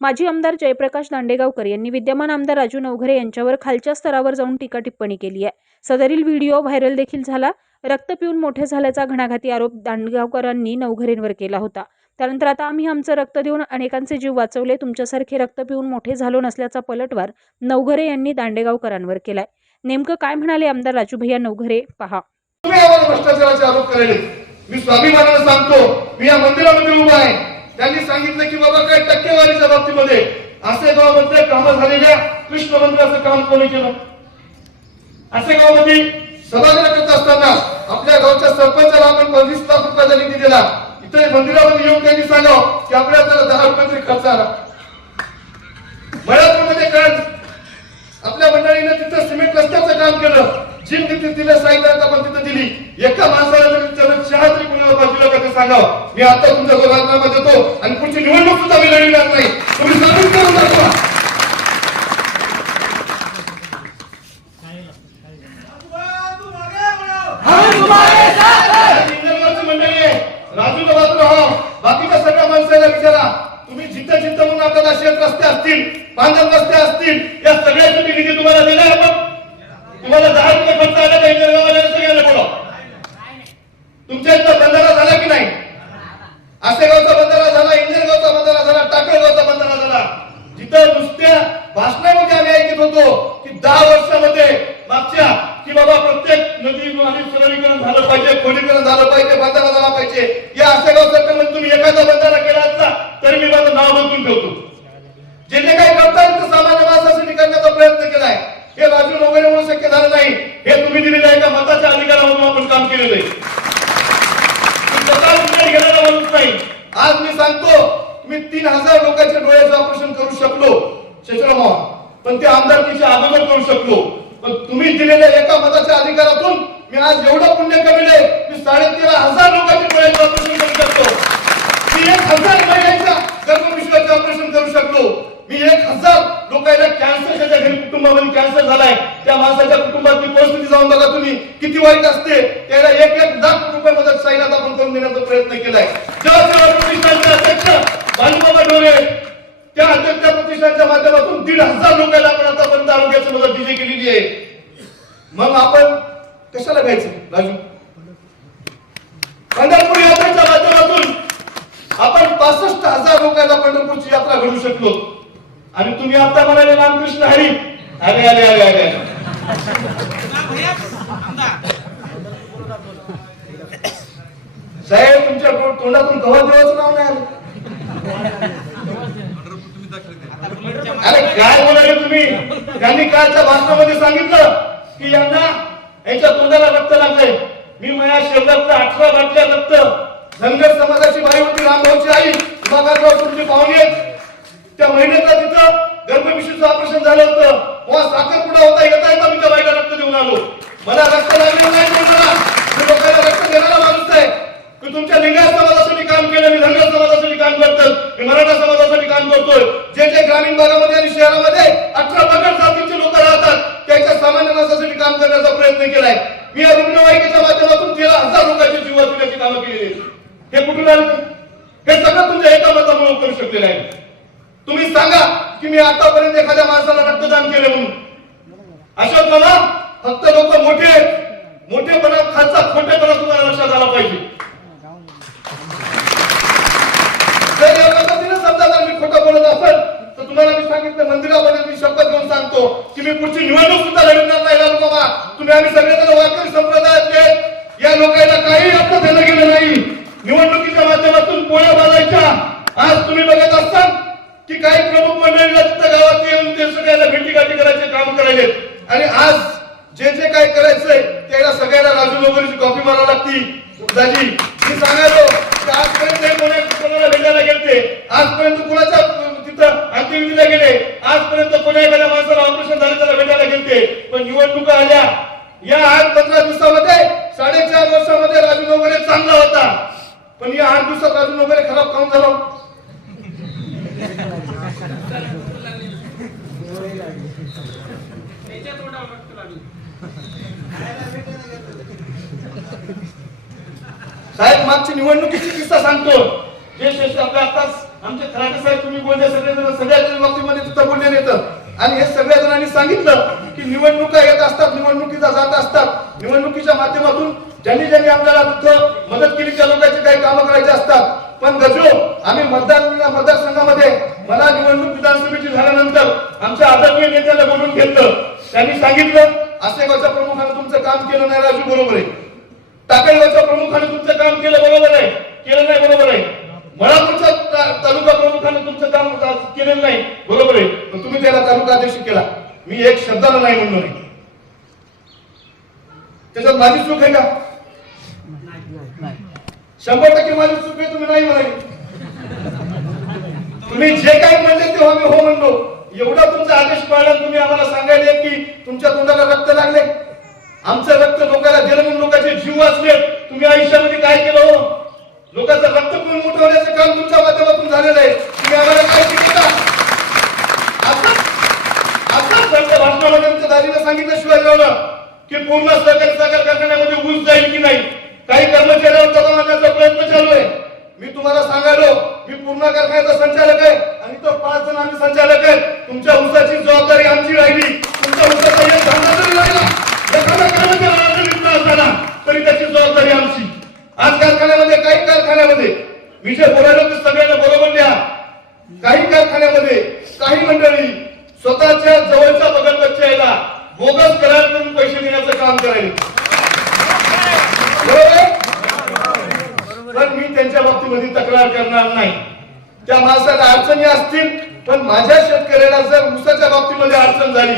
माजी आमदार जयप्रकाश दांडेगावकर यांनी विद्यमान आमदार राजू नवघरे यांच्यावर खालच्या स्तरावर जाऊन टीका टिप्पणी केली आहे. सदरील व्हिडिओ व्हायरल देखील झाला. रक्त पिऊन मोठे झाल्याचा घणाघाती आरोप दांडेगावकरांनी नवघरेंवर केला होता. त्यानंतर आता आम्ही आमचं रक्त देऊन अनेकांचे जीव वाचवले, तुमच्यासारखे रक्त पिऊन मोठे झालो नसल्याचा पलटवार नवघरे यांनी दांडेगावकरांवर केलाय. नेमकं काय म्हणाले आमदार राजू भैया नवघरे पहा. तुम्ही आम्हाला भ्रष्टाचाराचे आरोप करायले. मी स्वाभिमानाने सांगतो, मी या मंदिरामध्ये उभा आहे. त्यांनी सांगितलं की बाबा काय टक्केवारीच्या बाबतीमध्ये असे गावामध्ये कामं झालेल्या कृष्ण मंदिराचं काम कोणी केलं? असे गावामध्ये सभागृह करत असताना आपल्या गावच्या सरपंचाला आपण 25 लाख रुपयाचा निधी दिला. इथे मंदिरामध्ये येऊन त्यांनी सांगावं की आपल्याला त्याला 10 रुपये तरी खर्च आला. मळ्यामध्ये काय आपल्या मंडळीने तिथं सिमेंट रस्त्याचं काम केलं. जिम तिथे दिलं, साईदार आपण तिथे दिली. एका माणसाला त्याला चहा तरी कोणाला बाजूला कसं सांगावं. मी आता तुमचा जो राजीनामा देतो आणि पुढची निवडणूक सुद्धा मी लढविणार नाही. तुम्ही साबित करून दाखवा. राजूला बाजूला हो, बाकीच्या सगळ्या माणसाला विचारा. तुम्ही जिथं जिथं म्हणून आपल्याला शेत रस्ते असतील, पांढर रस्ते असतील, या सगळ्यासाठी निधी तुम्हाला दिला आहे. पण तुम्हाला 10 रुपये खर्च आला का? इंद्रगावाला सगळ्याला बोला. तुमच्या इथं बंधारा झाला की नाही? आसेगावचा बंधारा झाला, इंद्रगावचा बंधारा झाला, टाकळगावचा बंधारा झाला. जिथं नुसत्या भाषणामध्ये आम्ही ऐकत होतो की 10 वर्षामध्ये मागच्या की बाबा प्रत्येक नदी आणि सरळीकरण झालं पाहिजे, खोलीकरण झालं पाहिजे, बंधारा झाला पाहिजे. या आसेगाव सरकारमध्ये तुम्ही एखादा बंधारा केला असला तरी मी माझं नाव बदलून ठेवतो. जे जे काही करतात ते सामान्य माणसासाठी करण्याचा प्रयत्न केलाय. हे राजू नवघरेमुळे शक्य झालं नाही. हे तुम्ही दिलेल्या एका मताच्या अधिकारावरून आपण काम केलेलं आहे. गेलेला माणूस नाही. आज मी सांगतो, मी 3000 लोकांच्या डोळ्याचं ऑपरेशन करू शकलो शेषराव, पण ते आमदारकीच्या अगोदर करू शकलो. पण तुम्ही दिलेल्या एका मताच्या अधिकारातून मी आज एवढं पुण्य कमिले, मी 13,500 लोकांच्या डोळ्याचं ऑपरेशन करू शकतो. मी 1000 महिलांच्या गर्भपिशवीचं ऑपरेशन करू शकलो. मी 1000 लोकांना कॅन्सर, ज्याच्या घरी कुटुंबामध्ये कॅन्सर झालाय त्या माणसाच्या कुटुंबातली परिस्थिती जाऊन बघा तुम्ही किती वाईट असते. त्याला 1 लाख रुपये मदत साईनाथ आपण करून देण्याचा प्रयत्न केलाय. प्रतिष्ठानचे अध्यक्ष बालूबाबा ढोरे, त्या अध्यक्ष प्रतिष्ठानच्या माध्यमातून 1,500 लोकांना आपण आतापर्यंत आरोग्याची मदत दिली गेलेली आहे. मग आपण कशाला घ्यायचं राजू? पंढरपूर यात्रेच्या माध्यमातून आपण 65,000 लोकांना पंढरपूरची यात्रा घडवू शकलो. आणि तुम्ही आता म्हणाले रामकृष्ण हरी. अरे अरे अरे अरे साहेब, तुमच्या तोंडातून कवा देवाचं नाव नाही आलं. अरे काय बोलायले तुम्ही? त्यांनी कालच्या भाषणामध्ये सांगितलं की यांना यांच्या तोंडाला रक्त लागलंय. मी माझ्या शरीरातलं 18 बाटल्या रक्त धनगर समाजाची बाई होती, रामभाऊची आई, सुधाकरराव तुमची पाहुणे, त्या महिन्याचा तिथं गर्भपिशवीचं ऑपरेशन झालं होतं. तेव्हा साखरपुडा होता, येता येता मी त्या बाईला रक्त देऊन आलो. मला रक्त लागलं नाही म्हणणार, मी लोकांना रक्त देणारा माणूस आहे. मी तुमच्या लिंगायत समाजासाठी काम केलं, मी धनगर समाजासाठी काम करतो, मी मराठा समाजासाठी काम करतोय. जे जे ग्रामीण भागामध्ये आणि शहरामध्ये 18 पगड जातीचे लोक राहतात त्याच्या सामान्य माणसासाठी काम करण्याचा प्रयत्न केलाय. मी या रुग्णवाहिकेच्या माध्यमातून 13,000 लोकांची जीव वाचवण्याची कामं केलेली. हे कुठून आलं? हे सगळं तुमच्या एका मतामुळे करू शकले नाही. तुम्ही सांगा की मी आतापर्यंत एखाद्या माणसाला रक्तदान केले म्हणून. अशोक मला फक्त लोक मोठेपणा, खालचा खोटेपणा तुम्हाला लक्षात आला पाहिजे. जर या पद्धतीने समजा जर मी खोटं बोलत असेल तर तुम्हाला मी सांगितलं, मंदिरामध्ये मी शपथ घेऊन सांगतो की मी पुढची निवडणूक सुद्धा लढवणार नाही. लालू बाबा, तुम्ही आम्ही सगळेजण वारकरी संप्रदायातले, या लोकांना काही अर्थ देणं गेलं नाही. निवडणुकीच्या माध्यमातून पोळ्या बाजायच्या. आज तुम्ही बघत असताल की काही प्रमुख मंडळीला तिथं गावात येऊन ते सगळ्यांना भेटीगाठी करायचे काम करायचे. आणि आज जे जे काय करायचंय त्याला सगळ्यांना राजू नवघरेची कॉपी मारावी लागती. मी सांगायलो की आजपर्यंत कोणाला भेटायला गेलते, आजपर्यंत कुणाच्या तिथं अंत्यविधीला गेले, आजपर्यंत कोणा एखाद्या माणसाला ऑपरेशन झालं त्याला भेटायला गेलते. पण निवडणुका आल्या, या 8-15 दिवसामध्ये 4.5 वर्षामध्ये राजू नवघरे चांगला होता. पण या 8 दिवसात राजू नवघरे खराब काम झाला. साहेब, मागची निवडणुकीची किस्सा सांगतो. जे आपल्या आताच आमचे खराटे साहेब तुम्ही बोलले सगळेजण सगळ्याच्या बाबतीमध्ये सुद्धा बोलले येतात आणि हे सगळ्या जणांनी सांगितलं की निवडणुका येत असतात, निवडणुकीचा जात असतात, निवडणुकीच्या माध्यमातून ज्यांनी आपल्याला तिथं मदत केली त्या लोकांची काही कामं करायची असतात. पण गजो आम्ही मतदारसंघामध्ये मला निवडणूक विधानसभेची झाल्यानंतर आमच्या आदरणीय नेत्याला बोलून घेतलं. त्यांनी सांगितलं आसेगावच्या प्रमुखाने तुमचं काम केलं नाही राजू, बरोबर आहे. टाकळगावच्या प्रमुखाने तुमचं काम केलं, बरोबर आहे, केलं नाही, बरोबर आहे. मळापूरच्या तालुका प्रमुखाने तुमचं काम केलेलं नाही, बरोबर आहे. पण तुम्ही त्याला तालुका अध्यक्ष केला. मी एक शब्दाला नाही म्हणलो नाही. त्याच्यात माझी चूक आहे का? 100% माझी चूक आहे, तुम्ही नाही म्हणाली. तुम्ही जे काही म्हणले तेव्हा मी हो म्हणलो. एवढा तुमचा आदेश पाळला, तुम्ही आम्हाला सांगायले की तुमच्या तोंडाला रक्त लागले. आमचं रक्त लोकांना दिलं म्हणून लोकांचे जीव वाचले. तुम्ही आयुष्यामध्ये काय केलं हो? लोकांचं रक्त पिऊन मोठं होण्याचं काम तुमच्या माध्यमातून झालेलं आहे. तुम्ही आम्हाला काय शिकवता? आता त्यांच्या भाषणामध्ये आमच्या दादीने सांगितलं शिवाजीरावनं की पूर्ण सहकारी साखर कारखान्यामध्ये ऊस जाईल की नाही. काही कर्मचाऱ्यांवर दबाव आणण्याचा प्रयत्न चालू आहे. मी तुम्हाला सांगालो मी पूर्ण कारखान्याचा संचालक आहे आणि तो 5 जण आम्ही संचालक आहेत. तुमच्या ऊसाची जबाबदारी आमची राहिली. तुमच्या ऊसाचा एक धंदा जरी राहिला, एखादा कर्मचारी लिप्त असताना तरी त्याची जबाबदारी आमची. आज कारखान्यामध्ये काही कारखान्यामध्ये मी जे बोलायलो ते सगळ्यांना बरोबर लिहा. काही कारखान्यामध्ये काही मंडळी स्वतःच्या जवळच्या बगलबच्च्या याला बोगस करार करून पैसे देण्याचं काम करायला. पण मी त्यांच्या बाबतीमध्ये तक्रार करणार नाही. त्या माणसाला अडचणी असतील, पण माझ्या शेतकऱ्याला जर ऊसाच्या बाबतीमध्ये अडचण झाली,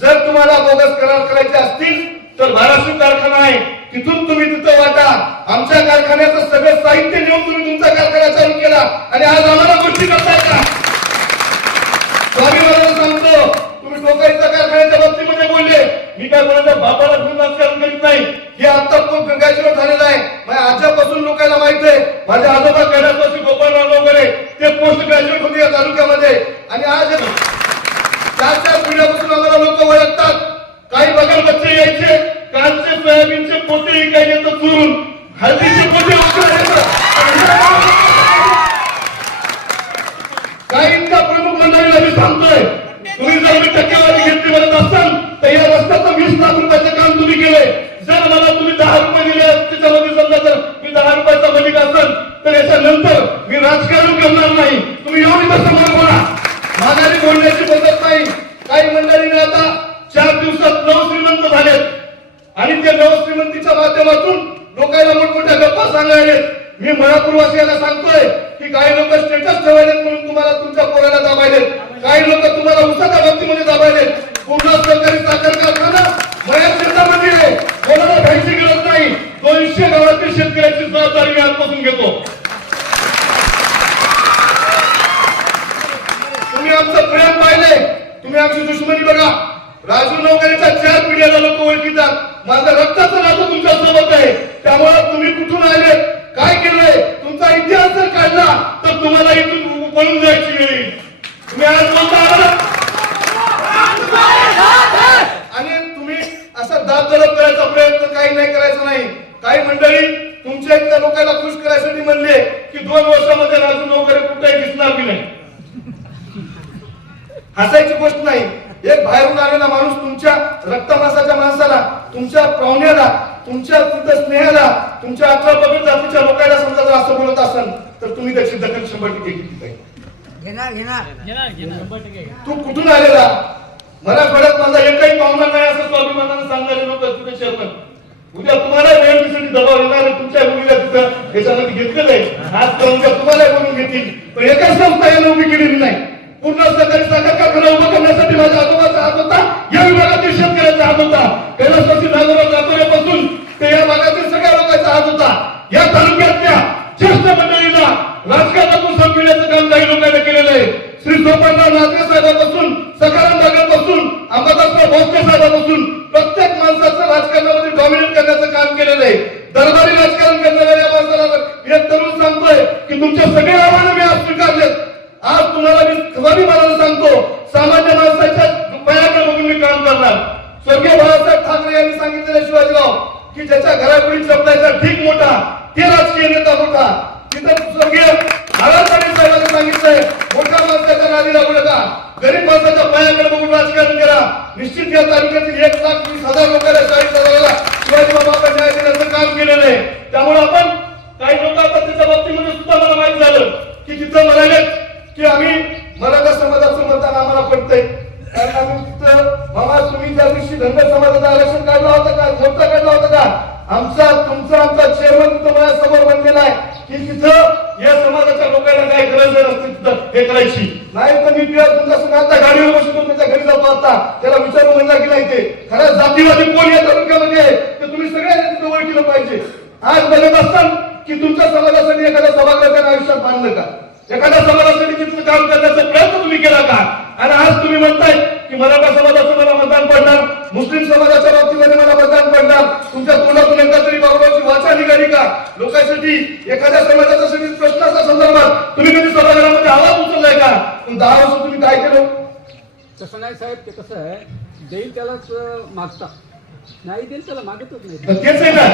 जर तुम्हाला बोगस करार करायचे असतील तर धाराशिव कारखाना आहे, तिथून तुम्ही तिथं वाटा. आमच्या कारखान्याचं सगळं साहित्य नेऊन तुम्ही तुमचा कारखाना चालू केला आणि आज आम्हाला गोष्टी करताय का? स्वाभिमानानं सांगतो, तुम्ही टोकाईचा कारखान्याच्या बाबतीमध्ये बोलले. मी काय कोणाच्या बापाला घेऊन राजकारण करीत नाही. हे आता ग्रॅज्युएट झालेलं आहे. माझ्या आजोबापासून लोकांना माहित आहे. माझे आजोबा कैलासवासी गोपाळराव वगैरे ते पोस्ट ग्रॅज्युएट होते या तालुक्यामध्ये आणि आज 4 पिढ्यापासून आम्हाला लोक ओळखतात. काही बघा बच्चे यायचे, कांचे सोयाबीनचे पोते विकायचे तर चुरून हळदीचे पोते काही इतका प्रमुख मंडळीला मी सांगतोय, तुम्ही जर मी टक्केवारी घेतली म्हणत असाल तर या रस्त्याचं 20 लाख रुपयाचं काम तुम्ही केले. जर मला तुम्ही 10 रुपये दिले त्याच्यामध्ये समजा तर मी 10 रुपयाचा मालिक असेल तर याच्यानंतर मी राजकारण करणार नाही. तुम्ही एवढी समोर बोला. माघारी बोलण्याची पद्धत नाही. काही मंडळीने आता 4 दिवसात नवश्रीमंत झालेत आणि त्या नवश्रीमंतीच्या माध्यमातून लोकांना मोठमोठ्या गप्पा सांगायलेत. मी मळापूरवासियांना सांगतोय की काही लोक स्टेटस ठेवायलेत म्हणून तुम्हाला तुमच्या पोराला दाबायलेत. काही लोक तुम्हाला उसाच्या बाबतीमध्ये दाबायलेत. पूर्ण सरकारी साखर कारखाना मळ्यात शेतामध्ये आहे. कोणाला घ्यायची गरज नाही. 200 गावातील शेतकऱ्याची जबाबदारी मी आजपासून घेतो. तुम्ही आमचं प्रेम पाहिले, तुम्ही आमची दुश्मनी बघा. राजू नवकरेच्या 4 पिढ्याला लोक ओळखीतात. माझं रक्ताचं नातं तुमच्या सोबत आहे. त्यामुळे तुम्ही कुठून आले, काय केलंय, तुमचा इतिहास जर काढला तर तुम्हाला इथून पळून जायची वेळ येईल. तुम्ही आज बोलता आणि तुम्ही असा दाबदडप करायचा प्रयत्न काही नाही करायचा नाही. काही मंडळी तुमच्या इथल्या लोकांना खुश करायसाठी म्हणले की 2 वर्षामध्ये राजू नवकरे कुठेही दिसणार की नाही. हसायची गोष्ट नाही. एक बाहेरून आलेला माणूस तुमच्या रक्तमासाच्या माणसाला, तुमच्या पाहुण्याला, तुमच्या स्नेहाला, तुमच्या 18 पगड जातीच्या लोकांना समजा जर असं बोलत असाल तर तुम्ही त्याची दखल 100% घेतली पाहिजे. तू कुठून आलेला? मराठवाड्यात माझा एकही पाहुणा नाही असं स्वाभिमानाने सांगणारे लोक तुझे चेअरमन. उद्या तुम्हाला वेळेसाठी दबाव येणार आहे. तुमच्या मुलीला तिथं याच्यामध्ये घेतलेलं आहे. आज उद्या तुम्हाला बोलून घेतील. पण एकाच संस्था याला उभी केलेली नाही. पूर्ण सरकारी साखर कारखाना उभा करण्यासाठी माझ्या आजोबाचा हात होता, या विभागातील शेतकऱ्याचा हात होता. कैलासवासी नागोबा जातोऱ्यापासून ते या भागातील सगळ्या लोकांचा हात होता. या तालुक्यातल्या ज्येष्ठ मंडळीला राजकारणातून संपविण्याचं काम काही लोकांनी केलेलं आहे. श्री सोपानराव नागरे साहेबांपासून, सखाराम बागेपासून, अंबादासराव भोसले साहेबांपासून प्रत्येक माणसाचं राजकारणामध्ये डॉमिनेट करण्याचं काम केलेलं आहे. दरबारी राजकारण करणाऱ्या या माणसाला एक तरुण सांगतोय की तुमच्या सगळे आव्हानं मी आज स्वीकारलेत. आज तुम्हाला मी स्वाभिमानाने सांगतो, सामान्य माणसाच्या पायाकडे बघून मी काम करणार. स्वर्गीय बाळासाहेब ठाकरे यांनी सांगितलेले शिवाजीराव की ज्याच्या घरापुढील शब्दाचा ठीक मोठा ते राजकीय नेता मोठा. तिथं स्वर्गीय बाळासाहेब साहेबांनी सांगितलंय, मोठ्या माणसाच्या नादी लागू नका, गरीब माणसाच्या पायाकडे बघून राजकारण करा. निश्चित या तालुक्यातील 1,20,000 लोकांना 40,000 शिवाजी बाबा आपण न्याय देण्याचं काम केलेलं आहे. त्यामुळे आपण काही लोक आता त्याच्या बाबतीमध्ये सुद्धा मला माहित झालं की तिथं म्हणाले की आम्ही मराठा समाजाचं मतदान आम्हाला पडतंय, कारण आम्ही तिथं मामा तुम्ही त्या दिवशी धनगर समाजाचा आरक्षण काढला होता का, मोर्चा काढला होता का, आमचा चेअरमन तिथं माझ्यासमोर बनलेला आहे की तिथं या समाजाच्या लोकांना काय गरज नसते तिथं हे करायची. नाही तर मी तुमच्या संग आता गाडीवर बसून त्याच्या घरी जातो, आता त्याला विचारून म्हणला की नाही ते खरंच जातीवादी कोण या तालुक्यामध्ये तर तुम्ही सगळ्यांनी तिथं ओळखलं पाहिजे. आज बघत असताना की तुमच्या समाजासाठी एखाद्या सभागृहाच्या आयुष्यात बांधलं का, एखाद्या समाजासाठी तिथलं काम करण्याचा प्रयत्न तुम्ही केला का. आणि आज तुम्ही म्हणताय की मराठा समाजाचं मला मतदान पडणार, मुस्लिम समाजाच्या बाबतीमध्ये मला मतदान पडणार, तुमच्या तोंडातून एकदा तरी बाबाची वाचा निघाली का लोकांसाठी, एखाद्या समाजासाठी प्रश्नाच्या संदर्भात तुम्ही कधी सभागृहामध्ये आवाज उचललाय का. पण 10 वर्ष तुम्ही काय केलं. तसं नाही साहेब, ते कसं आहे देईल त्यालाच मागता, नाही देईल त्याला मागतच नाही. तेच आहे ना,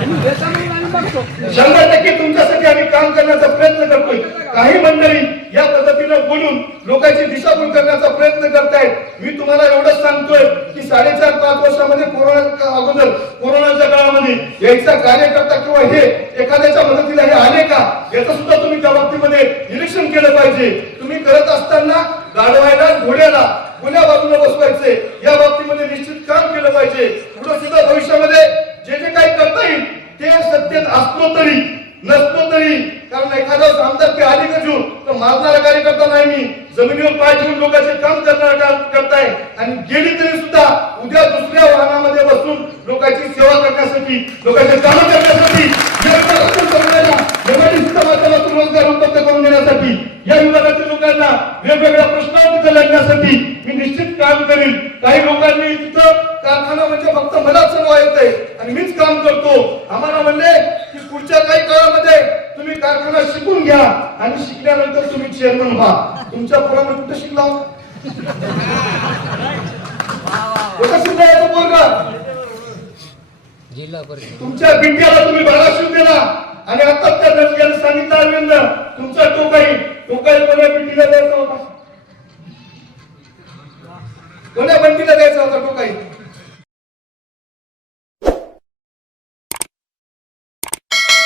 तुम्ही देता म्हणून आम्ही मागतो. 100% तुमच्यासाठी आम्ही काम करण्याचा प्रयत्न करतोय. काही मंडळी या पद्धतीनं बोलून लोकांची दिशाभूल करण्याचा प्रयत्न करतायत. मी तुम्हाला एवढंच सांगतोय की 4.5-5 वर्षामध्ये कोरोना अगोदर कोरोनाच्या काळामध्ये याचा कार्यकर्ता किंवा हे एखाद्याच्या मदतीला हे आले का याचं सुद्धा तुम्ही त्या बाबतीमध्ये निरीक्षण केलं पाहिजे. तुम्ही करत असताना गाढवायला घोड्याला कोण्या बाजूला बसवायचे या बाबतीमध्ये निश्चित काम केलं पाहिजे. पुढे सुद्धा भविष्यामध्ये जे जे काही करता येईल ते सत्तेत असलो तरी नसतो तरी, कारण एखादा आमदार ते आली का जीव तर मारणारा कार्यकर्ता नाही मी, जमिनीवर पाय ठेवून लोकांचे काम करताय. आणि गेली तरी सुद्धा उद्या दुसऱ्या वाहनामध्ये बसून लोकांची सेवा करण्यासाठी, लोकांचे काम करण्यासाठी, माध्यमातून रोजगार उपलब्ध करून देण्यासाठी, या विभागातील लोकांना वेगवेगळ्या प्रश्नावर तिथं लढण्यासाठी मी निश्चित काम करेन. काही लोकांनी तिथं कारखाना म्हणजे फक्त मलाच सर्व येतंय आणि मीच काम करतो. आम्हाला म्हणले की पुढच्या काही काळामध्ये तुम्ही कारखाना शिकून घ्या आणि शिकल्यानंतर तुम्ही चेअरमन व्हा. तुमच्या पोरांना कुठे शिकला कुठं शिकला पोरगा, जिल्हा परिषद तुमच्या बिंट्याला तुम्ही बाळाशिव दिला आणि आता त्या दर्शकाने सांगितलं अरविंद तुमचा टोकाई कोण्या बिंटीला द्यायचा होता, कोण्या बंटीला द्यायचा होता टोकाई.